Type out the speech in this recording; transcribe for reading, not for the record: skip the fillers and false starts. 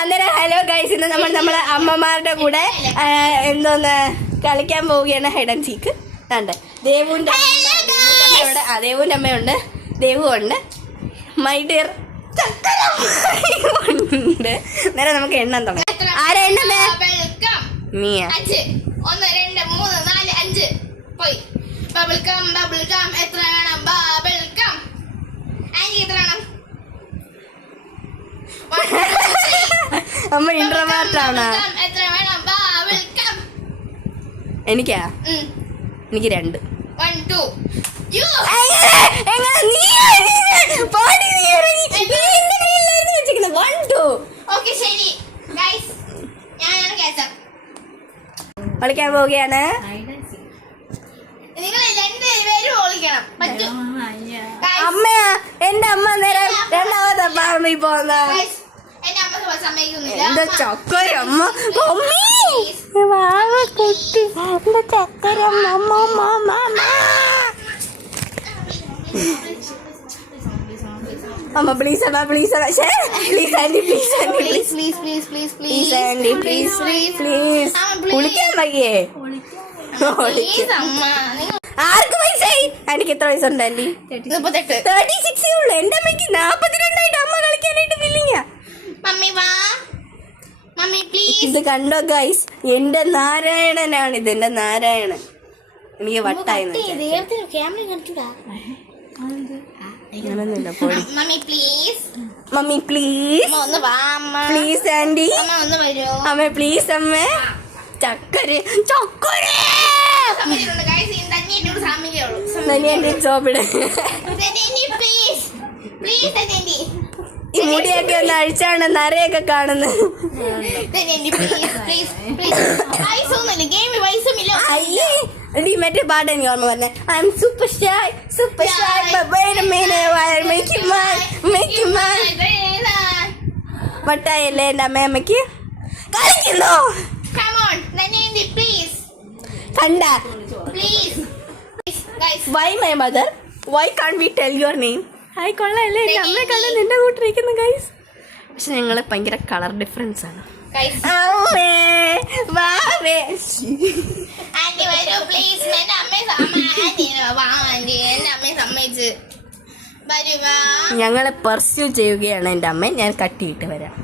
അന്നേരം hello guys, ഇന്ന് നമ്മളെ അമ്മമാരുടെ കൂടെ എന്തോന്ന് കളിക്കാൻ പോവുകയാണ് ഹൈഡ് ആൻഡ് സീക്ക്. കണ്ടേ ദേവുവിന്റെ അമ്മയുണ്ട്, ദേവുവിന്റെ അമ്മയുണ്ട്, ദേവു ഉണ്ട്, മൈ ഡിയർ ഉണ്ട്. നേരെ നമുക്ക് എണ്ണം തുടങ്ങാം. ആരാ എണ്ണുന്നേ? നീയാ? 1 2 3 4 5 പോയി. ബബിൾ കം എത്ര വേണം? ബബിൾ കം ആന്റി എത്ര വേണം? അമ്മ ഇൻട്രോവേർട്ടാണ്. എത്ര വേണം? Bubble gum. എനിക്കാ? എനിക്ക് 2. 1 2 യു എങ്ങനെ നീ പാടി വെച്ചിരിക്കുന്നത്? 1 2. ഓക്കേ ശരി ഗയ്സ്, ഞാനാണ് ക്യാച്ചർ. കളിക്കാൻ പോവുകയാണ്. നിങ്ങൾ രണ്ടുപേരും ഓളിക്കണം. പറ്റും. അമ്മയാ, എന്റെ അമ്മ നേരം രണ്ടാമത്തെ പറമ്പിൽ പോന്ന എന്റെ അമ്മ സമ്മതിക്കുന്നില്ല. എന്റെ ചക്കരമ്മ കുട്ടി, എന്റെ ചക്കരമ്മ. അമ്മ പ്ലീസ് അമ്മ, പ്ലീസ് അമ്മ, please aunty, please aunty, please please aunty, please please. കുളിക്കാൻ വയ്യേ? ആർക്ക് വയസ്സായി? ആന്റിക്ക് എത്ര വയസ്സുണ്ട്? ആന്റി 36 ഉള്ളു. എന്റെ അമ്മയ്ക്ക് 42 അമ്മ കളിക്കാനായിട്ട് വില്ലിങ്ങ. ഇത് കണ്ടോ ഗൈസ്, എന്റെ നാരായണനാണിത്, എന്റെ നാരായണൻ. എനിക്ക് വട്ടായി മമ്മി പ്ലീസ് പ്ലീസ് ആന്റി, അമ്മ പ്ലീസ് അമ്മ. ചക്കര ചോപ്പിട്. ഈ മുടിയൊക്കെ ഒന്ന് അഴിച്ചാണ് നരയൊക്കെ കാണുന്നത്. അയ്യേ മറ്റേ പാട്ട് എനിക്ക് ഓർമ്മ പറഞ്ഞ ഐ എം സൂപ്പർ ഷൈ വട്ടായല്ലേ എന്റെ അമ്മയമ്മക്ക്? കളിക്കുന്നോ? കണ്ട why my mother, why can we tell your name? Hi കൊള്ളാല്ലേ, എന്റെ അമ്മയെ കണ്ട നിന്റെ കൂട്ടിരിക്കുന്നു ഗൈസ്. പക്ഷെ ഞങ്ങള് ഭയങ്കര കളർ ഡിഫറൻസ് ആണ്. ഞങ്ങളെ പെർസ്യൂ ചെയ്യുകയാണ് എന്റെ അമ്മ. ഞാൻ കട്ടിയിട്ട് വരാം.